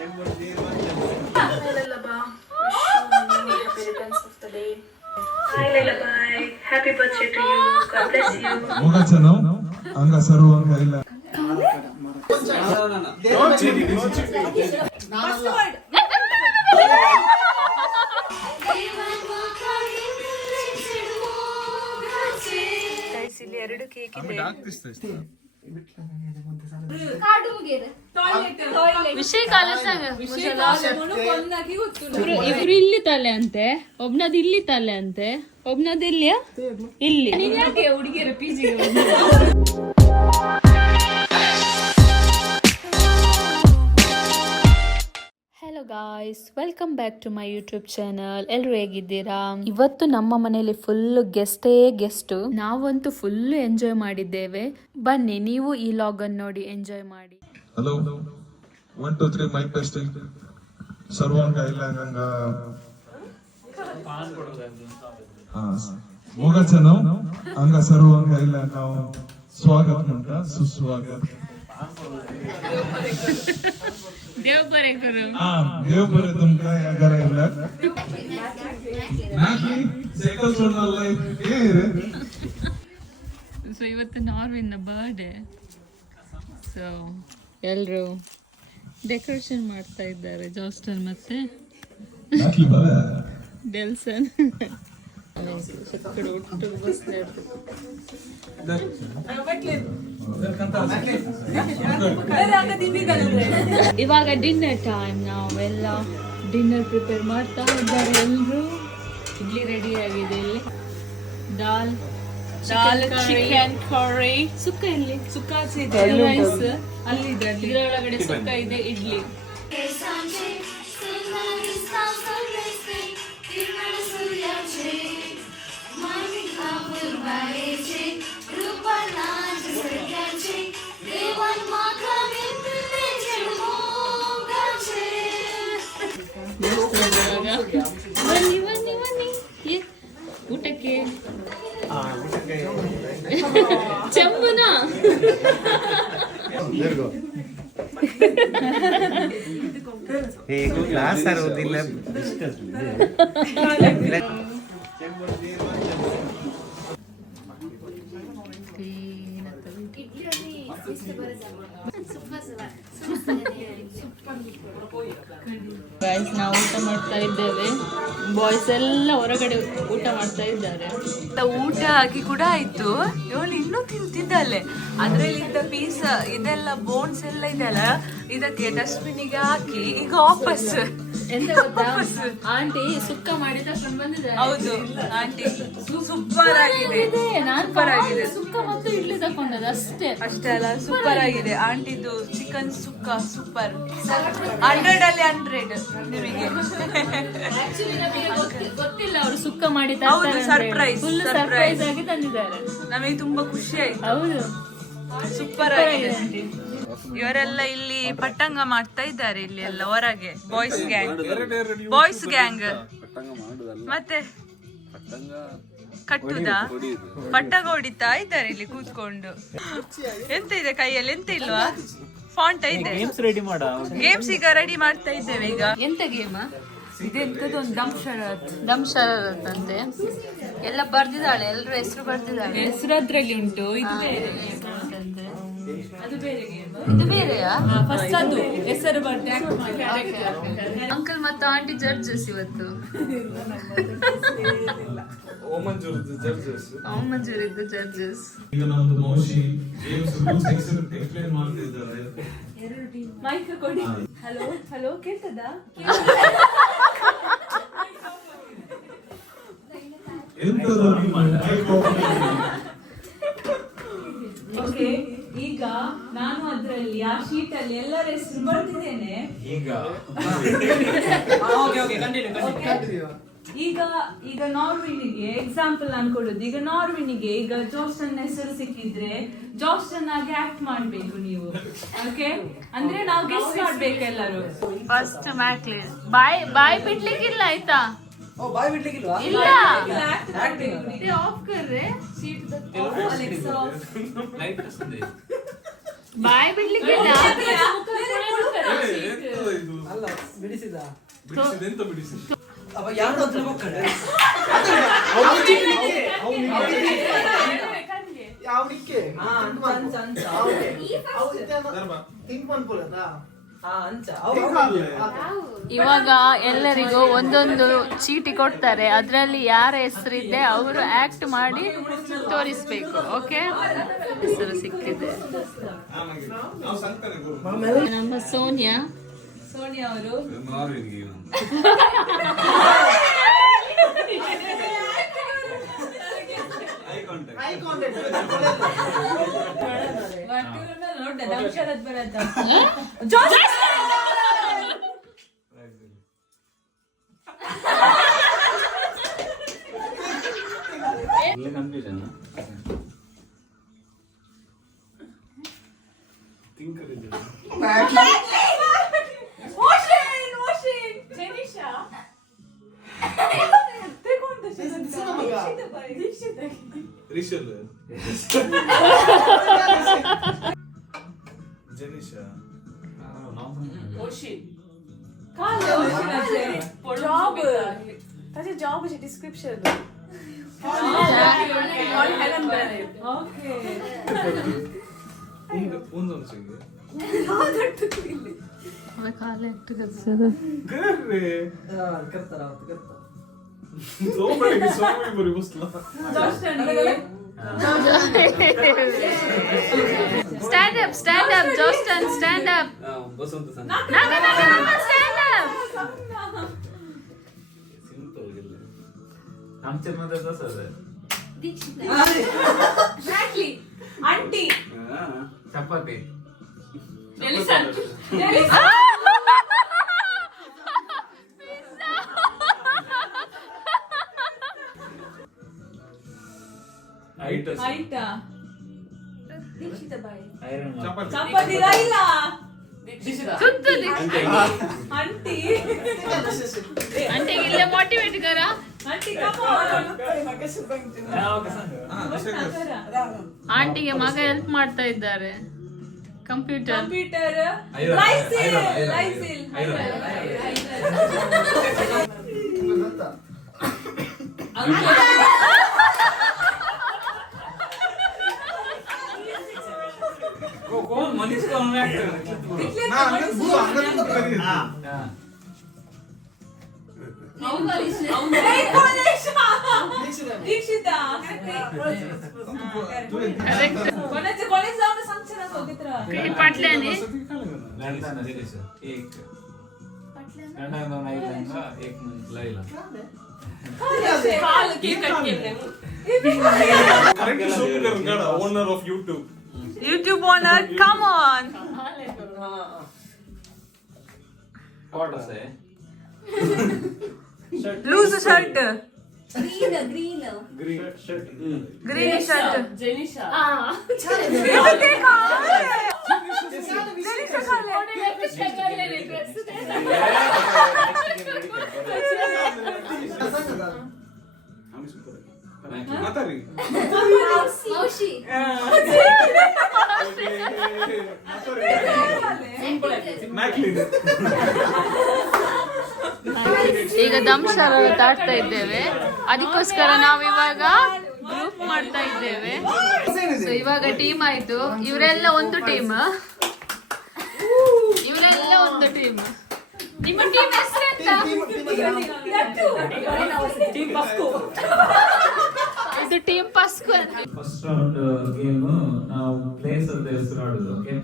Happy returns of the day. Hi Lullaby, happy birthday to you. God bless you. ಮುಗಚನು ಅಂಗ ಸರ್ವಂಗ ಇಲ್ಲ ಇಲ್ಲಿ 2 cake ಇದೆ. ವಿಷಯ ಇಬ್ರು ಇಲ್ಲಿ ತಲೆ ಅಂತೆ, ಒಬ್ನದ್ ಇಲ್ಲಿ ತಲೆ ಅಂತೆ, ಒಬ್ನದ್ ಇಲ್ಲಿಯ ಇಲ್ಲಿ. ಯಾಕೆ ಹುಡುಗಿಯರ PG? Hello guys, welcome back to my YouTube channel. ಎಲ್ಲರೂ ಹೇಗಿದ್ದೀರಾ? ಇವತ್ತು ನಮ್ಮ ಮನೆಯಲ್ಲಿ ಫುಲ್ ಗೆಸ್ಟ್. ನಾವಂತೂ ಫುಲ್ ಎಂಜಾಯ್ ಮಾಡಿದ್ದೇವೆ. ಬನ್ನಿ ನೀವು ಈ ಲಾಗ್ ಅನ್ನು ನೋಡಿ ಎಂಜಾಯ್ ಮಾಡಿ. Hello 1 2 3 mic testing. ಸರ್ವಂಗ ಇಲ್ಲ ಅಂಗ ಮುಗಚನು ಅಂಗ ಸರ್ವಂಗ ಇಲ್ಲ ನಾವು ಸ್ವಾಗತ ಅಂತ ಸುಸ್ವಾಗತ. देव बरे करू. देव बरे तुमका या करायला नाकी ಸೈಕಲ್ ಸೋಡಲ್ಲ ಏರೆ. ಸೊ ಇವತ್ತು ನಾರ್ವಿನ್ ಬರ್ಡೇ, ಸೊ ಎಲ್ಲರೂ ಡೆಕೋರೇಷನ್ ಮಾಡ್ತಾ ಇದ್ದಾರೆ. ಜಾಸ್ಟನ್ ಮತ್ತೆ ಡೆಲ್ಸನ್ ಇವಾಗ ಡಿನ್ನರ್ ಟೈಮ್. ನಾವೆಲ್ಲ ಡಿನ್ನರ್ ಪ್ರಿಪೇರ್ ಮಾಡ್ತಾ ಇದ್ದಾರೆ. ಎಲ್ಲರೂ ಇಡ್ಲಿ ರೆಡಿ ಆಗಿದೆ. ಇಲ್ಲಿ ದಾಲ್ ಚಿಕನ್ ಕರಿ, ಸುಕ್ಕ ಇಲ್ಲಿ ಸುಕ್ಕ ರೈಸ್ ಅಲ್ಲಿದೆ, ಇದರೊಳಗಡೆ ಸುಕ್ಕ ಇದೆ, ಇಡ್ಲಿ. ಬನ್ನಿ ಬನ್ನಿ ಬನ್ನಿ ಊಟಕ್ಕೆ. ಚೆಂಬುನ ಗೈಸ್, ನಾವು ಊಟ ಮಾಡ್ತಾ ಇದ್ದೇವೆ. ಬಾಯ್ಸ್ ಎಲ್ಲ ಹೊರಗಡೆ ಊಟ ಮಾಡ್ತಾ ಇದ್ದಾರೆ. ಊಟ ಆಗಿ ಕೂಡ ಆಯ್ತು. ಇವಳು ಇನ್ನೂ ತಿಂತಿದ್ದಾಳೆ. ಅದ್ರಲ್ಲಿದ್ದ ಪೀಸ್ ಇದೆಲ್ಲ ಬೋನ್ಸ್ ಎಲ್ಲ ಇದೆಯಲ್ಲ, ಇದಕ್ಕೆ ಡಸ್ಟ್ಬಿನ್ಗೆ ಹಾಕಿ ಈಗ ವಾಪಸ್. ಎಂತ ಗೊತ್ತಾ, ಆಂಟಿ ಸುಕ್ಕ ಮಾಡಿ ತಕೊಂಡು ಬಂದಿದ್ದಾರೆ. ಹೌದು, ಆಂಟಿ ಸೂಪರ್ ಆಗಿದೆ. ಸೂಪರ್ ಆಗಿದೆ. ಸುಕ್ಕ ಮತ್ತು ಇಡ್ಲಿ ತಕೊಂಡದ್ದು ಅಷ್ಟೇ ಅಲ್ಲ, ಸೂಪರ್ ಆಗಿದೆ. ಆಂಟಿದು ಚಿಕನ್ ಸುಕ್ಕ ಸೂಪರ್. 100 ಅಲ್ಲಿ 100 ನಿಮಗೆ. ಗೊತ್ತಿಲ್ಲ ಅವರು ಸುಕ್ಕ ಮಾಡಿ ಸರ್ಪ್ರೈಸ್ ಆಗಿ ತಂದಿದ್ದಾರೆ. ನಮಗೆ ತುಂಬಾ ಖುಷಿ ಆಯ್ತು. ಹೌದು, ಸೂಪರ್ ಆಗಿದೆ. ಇವರೆಲ್ಲ ಇಲ್ಲಿ ಪಟ್ಟಂಗ ಮಾಡ್ತಾ ಇದ್ದಾರೆ. ಇಲ್ಲಿ ಎಲ್ಲ ಹೊರಗೆ ಬಾಯ್ಸ್ ಗ್ಯಾಂಗ್ ಮತ್ತೆ ಕಟ್ಟುದಾ ಪಟ್ಟಂಗ ಹೊಡಿತಾ ಇದ್ದಾರೆ ಇಲ್ಲಿ ಕೂತ್ಕೊಂಡು. ಎಂತ ಇದೆ ಕೈಯಲ್ಲಿ? ಎಂತ ಇಲ್ವಾ? ಫಾಂಟ್ ಇದೆ. ಗೇಮ್ಸ್ ಈಗ ರೆಡಿ ಮಾಡ್ತಾ ಇದ್ದೇವೆ. ಈಗ ಎಂತ ಗೇಮ್ ಇದೆಂತದ್ದು ಒಂದು ದಮ್ ಶರತ್ ಅಂತೆ. ಎಲ್ಲ ಬರ್ದಿದ್ದಾಳೆ, ಎಲ್ಲರೂ ಹೆಸರು ಬರ್ದಿದ್ದಾಳೆ. ಹೆಸರು ಅದ್ರಲ್ಲಿ ಉಂಟು. ಇದು ಬೇರೆ ಅದು ಬೇರೆ ಗೇಮ್. ಇದು ಬೇರೆಯಾ? ಫಸ್ಟ್ ಅದು ಹೆಸರು ಬರ್ದೆ. ಅಂಕಲ್ ಮತ್ತು ಆಂಟಿ ಜಡ್ಜಸ್ ಇವತ್ತು. ಮಂಜೂರ್ ಇದ್ದು ಜಡ್ಜಸ್. ಈಗ ನಮ್ದು ಮೌಶಿ ಗೇಮ್ಸ್ ರೂಲ್ಸ್ ಎಕ್ಸ್ಪ್ಲೇನ್ ಮಾಡ್ತಾ ಇದ್ದಾರೆ. ಮೈಕ್ ಕೊಡಿ. Hello hello, ಕೇಳ್ತದ? ಓಕೆ, ಈಗ ನಾನು ಅದ್ರಲ್ಲಿ ಆ ಶೀಟ್ ಅಲ್ಲಿ ಎಲ್ಲರ ಹೆಸರು ಬರ್ತಿದ್ದೇನೆ. ಈಗ ನಾರ್ವಿನಿಗೆ ಎಕ್ಸಾಂಪಲ್ ನಾನು ಕೊಡೋದು. ಈಗ ನಾರ್ವಿನಿಗೆ ಈಗ ಜಾಸ್ಟನ್ ಹೆಸರು ಸಿಕ್ಕಿದ್ರೆ ಜಾಸ್ಟನ್ ಆಗಿ ಆಕ್ಟ್ ಮಾಡ್ಬೇಕು ನೀವು. ಓಕೆ, ಅಂದ್ರೆ ನಾವು ಗೆಸ್ ಮಾಡ್ಬೇಕು ಎಲ್ಲರೂ. ಫಸ್ಟ್ ಮ್ಯಾಕ್ಲಿ ಬಾಯ್ ಬಿಡ್ಲಿಕ್ಕಿಲ್ಲ ಆಯ್ತಾ? ಇಲ್ಲ, ಆಫ್ ಕರ್ರೆ ಬಾಯ್ ಬಿಡ್ಲಿಕ್ಕಿಲ್ಲ. ಬಿಡಿಸಿದ ಎಂತ ಬಿಡಿಸಿದ ಅವ ಯಾರು ಅಂತ ಮಕ್ಕಳೇ ಯಾವಡಿಕೆ ಧರ್ಮ ಥಿಂಕ್ ಮಾಡ್ಕೊಳ್ಳದ ಅಂಚ ಇವಾಗ ಎಲ್ಲರಿಗೂ ಒಂದೊಂದು ಚೀಟಿ ಕೊಡ್ತಾರೆ, ಅದರಲ್ಲಿ ಯಾರ ಹೆಸರಿದೆ ಅವರು ಆಕ್ಟ್ ಮಾಡಿ ತೋರಿಸ್ಬೇಕು. ಓಕೆ, ಹೆಸರು ಸಿಕ್ತಿದೆ. ನಾವು ಸಂತಾನೆ ಗುರು ನಮ್ಮ ಸೋನಿಯಾ ಅವರು ಐ ಕಾಂಟ್ಯಾಕ್ಟ್ ನೋಡ್ದೆ ನಮ್ಶರದ್ ಬರತ್ತ ಕನ್ಫ್ಯೂಷನ್ ಥಿಂಕರ್ ಇದೆ ರಿಷಲ್ ಜನಿಷಾ त्याचे जॉबचे डिस्क्रिप्शन ಒಂದೊಂದು ಸಿಗ करतार करता ಸೋಮಳಿಗೆ ಸೋಮಳಿ ಬರಿ ಬಸ್ಲ ಸ್ಟ್ಯಾಂಡ್ ಅಪ್, ಸ್ಟ್ಯಾಂಡ್ ಅಪ್, ಜೋಸ್ಟನ್ ಸ್ಟ್ಯಾಂಡ್ ಅಪ್, ಬಸವಂತ ಸಣ್ಣ ಸ್ಟ್ಯಾಂಡ್ ಅಪ್. ಸಿಂಪಲ್ ಗಿಲ್ಲ आमच्या मध्ये तसंच आहे ಆಂಟಿ चपाती ಆಯ್ತಾ ಐರನ್ ಚಪಾತಿ ಇಲ್ಲ ಸುತ್ತು ಆಂಟಿ आंटी इल्ले मोटिवेट करा. ಆಂಟಿ ಕಮ್ ಆಂಟಿಗೆ ಮಗ ಹೆಲ್ಪ್ ಮಾಡ್ತಾ ಇದ್ದಾರೆ. Computer computer iron, lysyl iron, lysyl कोण मनीष कोण ನಾ ಹಂಗ ಗುರು ಹಂಗ ಕರೀರಿ ದೀಕ್ಷಿತಾ करेक्ट. कोणाचे जाऊन सांगशील होते किती पाटल्याने एक दोन आईला एक लईला काल केक कट केले करेक्ट शो करणार owner of YouTube YouTube owner come on कॉट असं आहे lose shirt green shirt green shirt Jenisha देखा जेनिशा खाले ಮಾತಾಡಿ ಮ್ಯಾಕ್ಲಿನ್ ಈಗ ದಂಶರ ತಾಡ್ತಾ ಇದ್ದೇವೆ, ಅದಕ್ಕೋಸ್ಕರ ನಾವು ಇವಾಗ ಗ್ರೂಪ್ ಮಾಡ್ತಾ ಇದ್ದೇವೆ. ಸೊ ಇವಾಗ ಟೀಮ್ ಆಯ್ತು, ಇವರೆಲ್ಲ ಒಂದು ಟೀಮ್, ಇವರೆಲ್ಲ ಒಂದು ಟೀಮ್. ನಿಮ್ಮ ಟೀಮ್ ಹೆಸರೆಂತ? ಇದು ಟೀಮ್ ಪಸ್ಕು ಅಂತ. ಫಸ್ಟ್ ರೌಂಡ್ ಗೇಮ್ ನಾವು ಪ್ಲೇಸ್ ಅಂತ ಹೆಸರು ಆಡುದು. ಓಕೆ,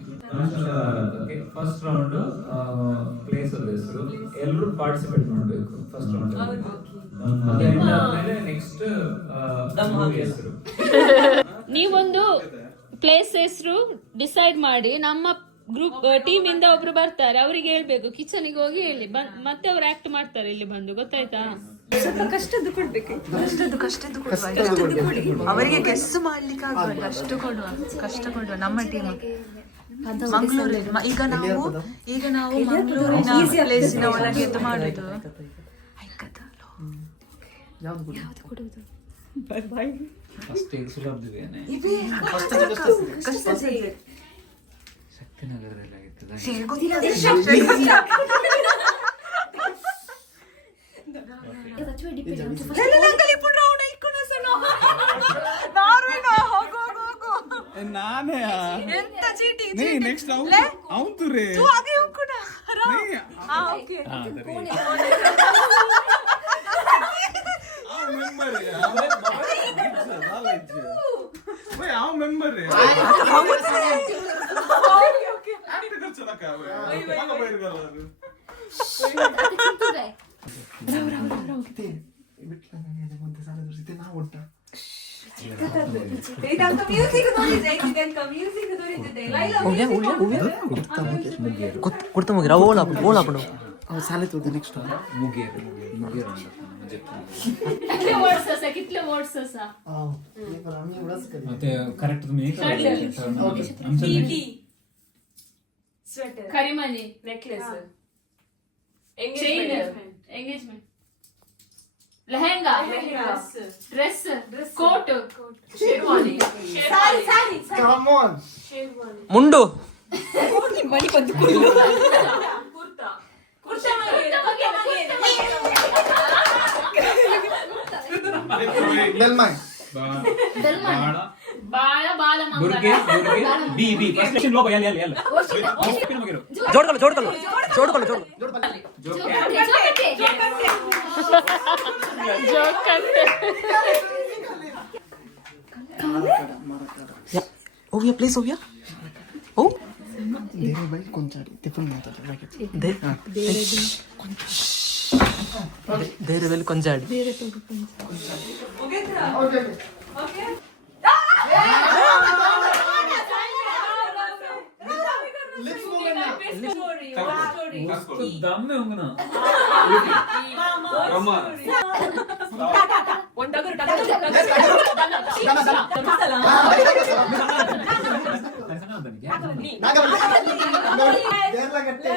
ಫಸ್ಟ್ ರೌಂಡ್ ಪ್ಲೇಸ್ ಅಂತ ಹೆಸರು, ಎಲ್ಲರೂ ಪಾರ್ಟಿಸಿಪೇಟ್ ಮಾಡಬೇಕು ಫಸ್ಟ್ ರೌಂಡ್. ನೆಕ್ಸ್ಟ್ ಮೂವಿ ಹೆಸರು. ನೀವೊಂದು ಪ್ಲೇಸ್ ಹೆಸರು ಡಿಸೈಡ್ ಮಾಡಿ, ನಮ್ಮ ಗ್ರೂಪ್ ಟೀಮ್ ಇಂದ ಒಬ್ರು ಬರ್ತಾರೆ, ಅವ್ರಿಗೆ ಹೇಳ್ಬೇಕು, ಕಿಚನ್ಗೆ ಹೋಗಿ ಹೇಳಿ, ಮತ್ತೆ ಅವ್ರು ಆಕ್ಟ್ ಮಾಡ್ತಾರೆ ಇಲ್ಲಿ ಬಂದು, ಗೊತ್ತಾಯ್ತಾ? कष्टದ್ದು ಕೊಡ್ಬೇಕು ಕಷ್ಟದ್ದು ಅವರಿಗೆ ಗೆಸ್ ಮಾಡ್ಲಿಕ್ಕೆ ಆಗಲ್ಲ, ಅಷ್ಟು ಕೊಡುವ, ಕಷ್ಟ ಕೊಡುವ. ನಮ್ಮ ಟೀಮ್ ಮಂಗಳೂರಿನ ಈಗ ನಾವು ಮಂಗಳೂರಿನ ಪ್ಲೇಸಿನ ಒಳಗೆ ಇದು ಮಾಡುದು. ಫಸ್ಟ್ ಈಗ ಸುಲಭದಿದ್ದೇನೆ. ಶಕ್ತಿನಗರದಲ್ಲಿ ಆಗಿತ್ತು. नेक्स्ट आऊं तू रे तू आगे हमको ना नहीं हाँ ओके आओ मेंबर है भाई आओ मेंबर है एक्ट कर चला क्या है मागा बाहेर गेला ಕೊಡ್ತಾ ಮುಗಿರ ಓಲ आपण साले तो नेक्स्ट मुगेर मुगेर म्हणजे कितले वर्ड्स असा कितले वर्ड्स असा आम्ही एवढंच करू ते करेक्ट तुम्ही टी स्वेटर खरी मनी necklace chain engagement engagement lehenga dress coat sherwani sari sari come on mundu kurta kurta दलमाय बाळ बाळ गुरगे गुरगे बी बी फर्स्ट सेक्शन लोग याल याल याल मुगेर ಜೋಡ್ಕೊಳ್ಳು ओव्या प्लीज ओव्या ओ देरे बाई कोणचाडी ते पण महत्वाचं धैर्य बेल ಕೊಂಚಾಡಿ ओके ओके दम में होंगे ना ऐसा ना होता नहीं देरला गट्टे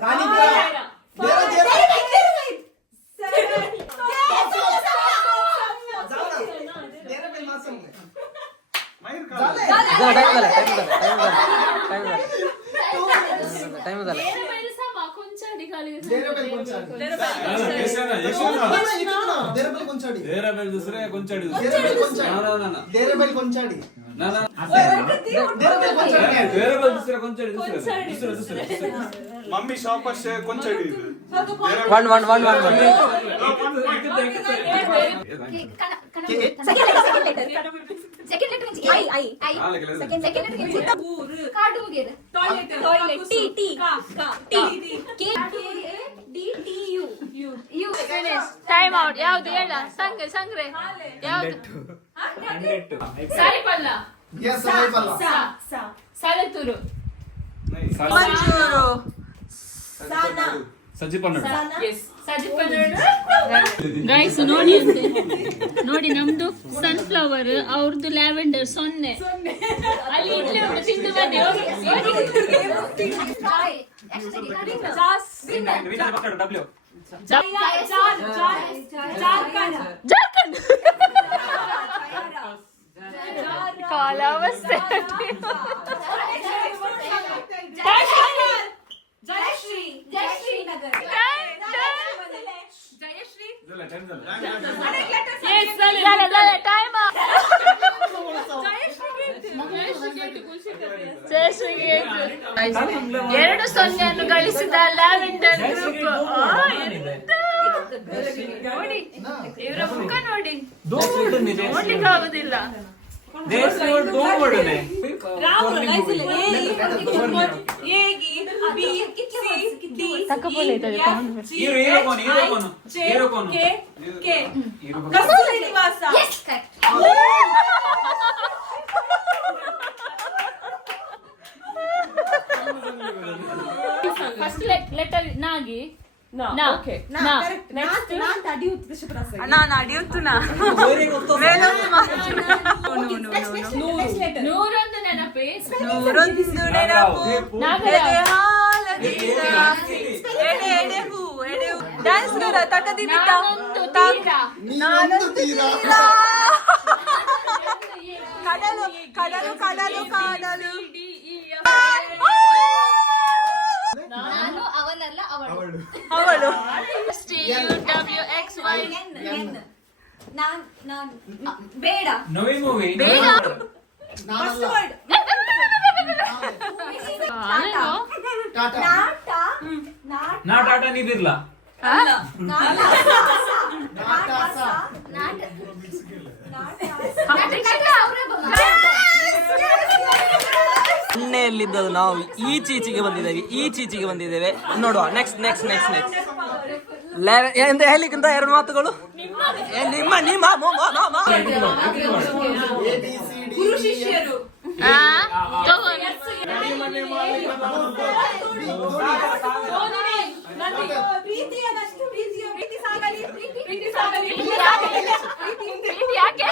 राणी देरे बाई मासम माहिर का टाइम झाला ಕೊಂಚಾಡಿ खाली देरे बाई कोणचाडी देरे बाई कोणचाडी देरा बेल दुसरे कोणचाडी देरे बाई कोणचाडी देरे बाई कोणचाडी ना ना देरे बाई कोणचाडी देरा बेल दुसरे कोणचाडी दुसरे मम्मी शॉप असे कोणच्याडी वन सेकंड लेटर म्हणजे आई सेकंड लेटर म्हणजे कार्ड वगैरे टॉयलेट टी टी का टी के D T U you time out ಯಾವುದು ಹೇಳ ಸಂಗ್ರೆ ಯಾವುದು ಸಾರಿ ಪಲ್ಲ यस सही पल्ला सा सा ಸಾಲತೂರು मंजूರು साना सज्जी पन्नड ಸಜಿತ್ ಕನ್ನಡ ಗೈಸ್ ನೋಡಿ ಅಂತೆ ನೋಡಿ ನಮ್ದು ಸನ್ಫ್ಲವರ್ ಅವ್ರದ್ದು ಲ್ಯಾವೆಂಡರ್ 0 ಅಲ್ಲಿ ಇಡ್ಲಿ ಉಂಟು ತಿಂದು ಬನ್ನಿ डब्ल्यू ಜಾರ್ಖಂಡ್ ಕಾಲಾವಸ್ಥೆ जयश्री जयश्री नगर जयश्री झाला टाइम झाला ಟೈಮ್ ಎರಡು ಸೊನ್ನೆಯನ್ನು ಗಳಿಸಿದ ಲ್ಯಾವೆಂಡರ್ ಗ್ರೂಪ್ ನೋಡಿ ಇವರ ಮುಖ ನೋಡಿ ನೋಡ್ಲಿಕ್ಕೆ ಆಗುದಿಲ್ಲ देश में दोन वर्ड है हीरो कौन कस्तूरी निवास यस ಫಸ್ಟ್ ಲೆಟರ್ ನಾಗಿ ओके ना करेक्ट ना ताडी उत्कृष्ट प्रास ನಾನು ಅಡಿಯುತ್ತುನಾ ಮೇಲೊಂದು ನೂರೊಂದು ನೆನಪೇ ನೂರೊಂದು ನೆನಪು ನಾಗರ ಎಡೆ ಹಾಲದಿಂದ ಎಡೆ ಎಡೆ ಹೂ ಡ್ಯಾನ್ಸ್ ಕರ ತಕದಿ ಬಿಟ್ಟ ನಾನೊಂದು ತೀರ ಕಡಲು ಕಡಲು ಕಡಲು ಕಾಡಲು ನಾನು ಅವನಲ್ಲ ಅವಳು ಅವಳು TUWXY ನಾನ್ ಬೇಡ नवी मूवी ಬೇಡ ನಾನಲ್ಲ ಟಾಟಾ ನಾ ಟಾಟಾ ನೀದಿರ್ಲ ಸೊನ್ನೆಯಲ್ಲಿದ್ದದ್ದು ನಾವು ಈಚೀಚೆಗೆ ಬಂದಿದ್ದೇವೆ ನೋಡುವ ನೆಕ್ಸ್ಟ್ ಎಂತ ಹೇಳಿಕ್ಕಿಂತ ಎರಡು ಮಾತುಗಳು ನಿಮ್ಮ ಗುರು ಶಿಷ್ಯರು ಪ್ರೀತಿಯಷ್ಟು ಪ್ರೀತಿ ಸಾಗಲಿ ಪ್ರೀತಿ ಸಾಗಲಿ ಯಾಕೆ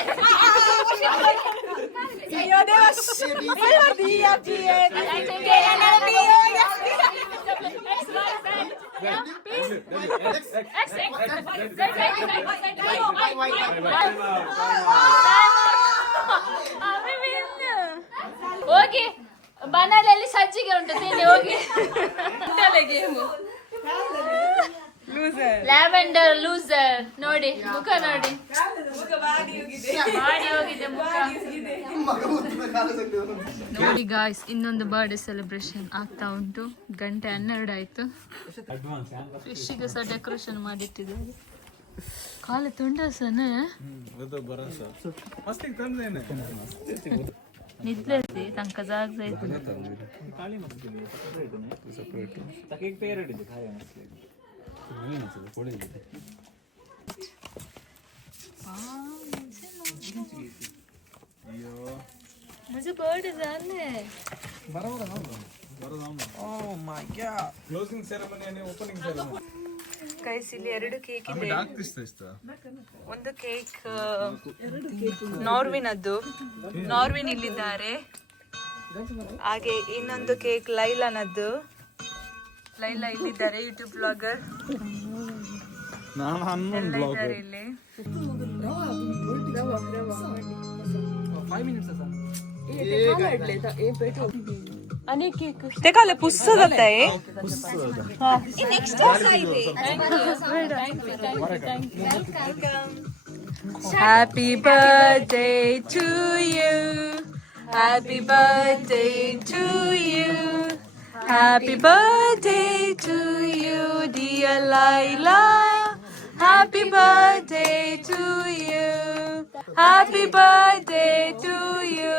ಹೋಗಿ ಬನಾಲಲ್ಲಿ ಸಜ್ಜಿಗೆ ಉಂಟು ತಿನ್ನಿ ಹೋಗಿ ಲ್ಯಾವೆಂಡರ್ ಲೂಸರ್ ನೋಡಿ ಮುಖ ನೋಡಿ ಮಾಡಿ ಹೋಗಿದೆ ಮುಖ ನೋಡಿ ಗಾಯ್ಸ್ ಇನ್ನೊಂದು ಬರ್ಡೇ ಸೆಲೆಬ್ರೇಷನ್ ಆಗ್ತಾ ಉಂಟು ಗಂಟೆ 12 ಆಯ್ತು ಫಿಶ್ಗೆ ಸಹ ಡೆಕೋರೇಷನ್ ಮಾಡಿಟ್ಟಿದ್ದಾರೆ ಕಾಲ ತುಂಡಸನ ನಿದ್ಲೇಸಿ ತನಕ ಜಾಗ मुझे बर्थडे जाना है closing ceremony opening ceremony guys ಇಲ್ಲಿ 2 ಕೇಕ್ ಇದೆ ಒಂದು ಕೇಕ್ ನಾರ್ವಿನ್ ಇಲ್ಲಿದ್ದಾರೆ ಹಾಗೆ ಇನ್ನೊಂದು ಕೇಕ್ ಲೈಲಾ ಇಲ್ಲಿದ್ದಾರೆ ಯೂಟ್ಯೂಬ್ ಬ್ಲಾಗರ್ ಇಲ್ಲಿ ते काले पुस्सा जाता है next happy birthday to you happy birthday to you happy birthday to you dear Laila happy birthday to you happy birthday to you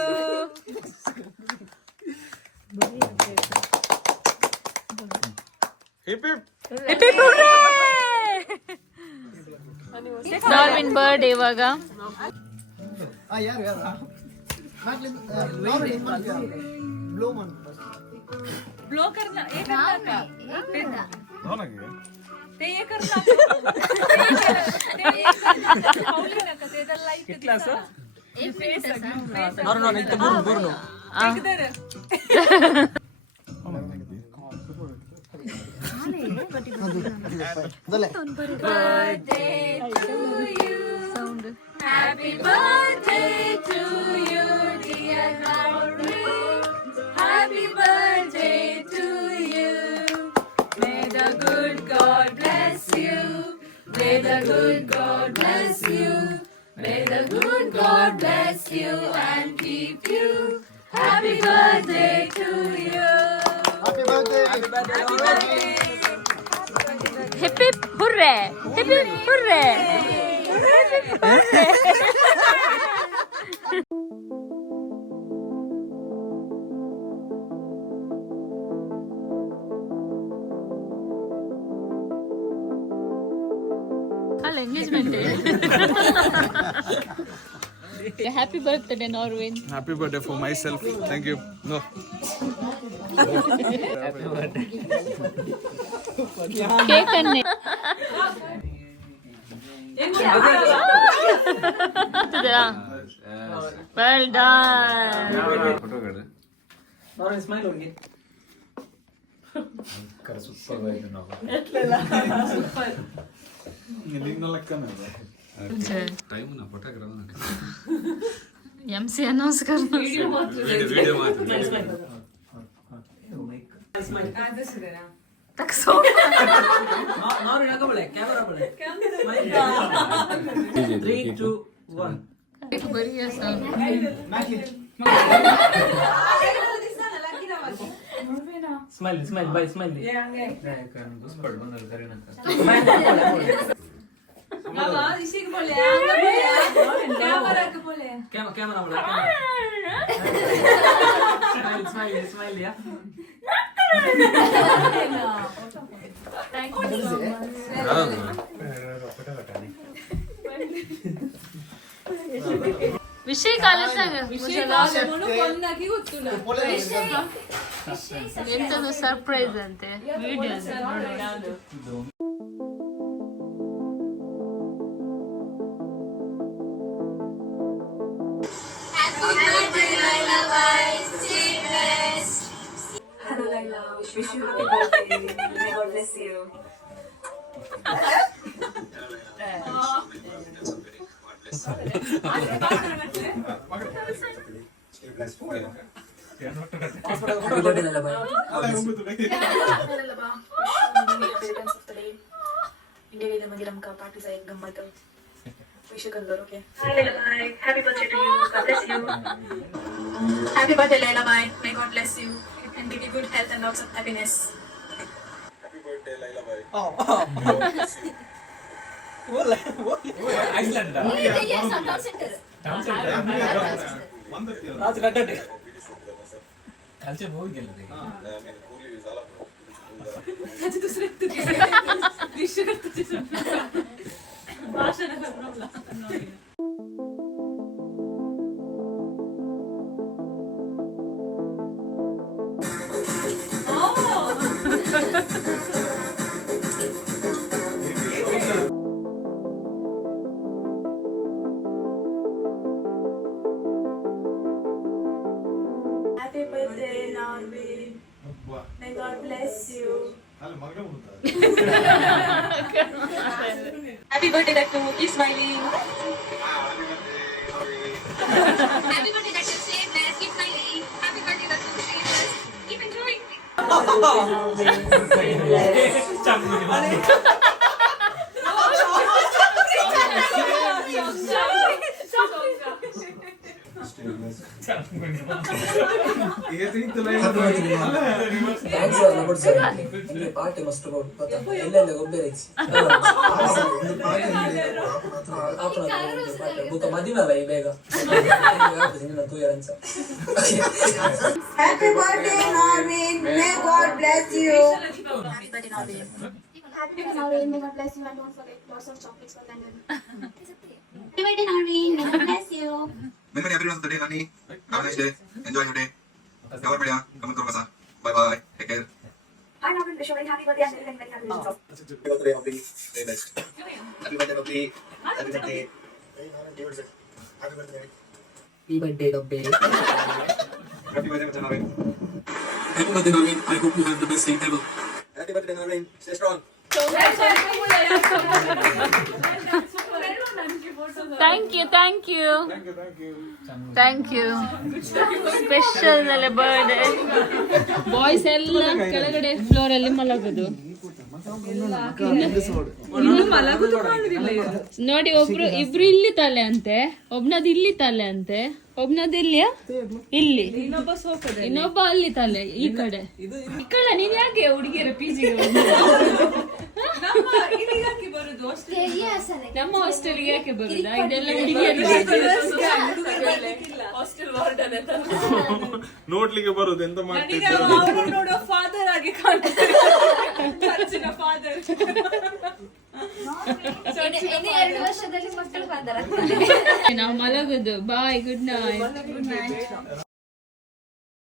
ನಾರ್ವಿನ್ ಬರ್ಡೇ ಇವಾಗ ಯಾರು ಬ್ಲೋ ಮಾಡಿ ब्लो करना ये करना का ते ये करना ते इधर लाइट कितना सर एक मिनिट असा ನೋಡು ಇತ್ತು ಬುರ್ನು इधर birthday to you sound happy birthday to you dear Norwin happy birthday to you may the good God bless you may the good God bless you may the good God bless you and keep you happy birthday to you happy birthday happy birthday hip hip hooray hip hip hooray hip hip hooray all engagement happy birthday Norwin happy birthday for myself thank you no cake anne well done smile ಹೋಗಿ MC announce करना तक सो ನಾನು ನಗಬಳೆ camera ಬಳೆ 3 2 1 बढ़िया सा smile smile bye smile camera smile smile ಯಾ ವಿಷಯ ಕಾಲಿಸ್ದಾಗ ಎಂತದು ಸರ್ಪ್ರೈಸ್ ಅಂತೆ video Hello, Laila. Wish you happy birthday. May God bless you. Happy birthday to you. God bless you. Happy birthday, Laila bhai. May God bless you and give you good health and lots of happiness. Iceland culture ಹೋಗಿಲ್ಲ Happy birthday, Narvi. May God bless you. Happy birthday, Dr. Keep smiling. Happy birthday, Dr. Stay blessed. Keep smiling. Happy birthday, Dr. Stay blessed. Keep enjoying. Party ಮಸ್ತ್ ಎಲ್ಲೆಲ್ಲ ಗೊಬ್ಬರ ಮದಿಮೆ by ಬೇಗ Happy birthday, Narvin. May God bless you. Happy birthday, Narvin. Happy birthday, Narvin. May God bless you and don't forget lots of chocolates for London. Happy birthday, Narvin. May God bless you. Many everyone's birthday, Nani. Have a nice day. Enjoy your day. Never media. Come on, Kurmasa. Bye bye. Take care. Hi, Narvin. Wish you a very happy birthday and very, very happy returns of. Happy birthday, Nobby. Very best. Happy birthday, Nobby. Happy birthday. Happy birthday. ಈ birthday ಡಬ್ಬೆ Happy birthday, Navin. Happy birthday, Navin. I hope you have the best day ever. Happy birthday, Navin. Stay strong. Thank you thank you special ಅಲ್ಲ birthday boys ಎಲ್ಲ ಕೆಳಗಡೆ floor ಅಲ್ಲಿ ಮಲಗೋದು ನೋಡಿ ಇಬ್ರು ಇಲ್ಲಿ ತಲೆ ಅಂತೆ ಒಬ್ನದ್ ಇಲ್ಲಿ ತಲೆ ಅಂತೆ ಒಬ್ನದ್ ಇಲ್ಲಿಯ ಇಲ್ಲಿ ಇನ್ನೊಬ್ಬ ಅಲ್ಲಿ ತಲೆ ಈ ಕಡೆ ನೀನ್ ಯಾಕೆ ಹುಡುಗಿಯರ ಪಿಜಿಗೆ ನಮ್ಮ ಹಾಸ್ಟೆಲ್ಗೆ ಯಾಕೆ ಬರುದಾ ಇದೆಲ್ಲ ನೋಡ್ಲಿಕ್ಕೆ ಬರುದು ಎಂತ ಮಾಡ್ತಿದ್ದೆ ನೋಡೋ ಫಾದರ್ ಆಗಿ ಕಾಣ್ತಾರೆ ಫಾದರ್ ಇನ್ನು 2 ವರ್ಷದಲ್ಲಿ ಮಕ್ಕಳು ಬಂದರ ನಾವು ಮಲಗುದು ಬಾಯ್ ಗುಡ್ ನೈಟ್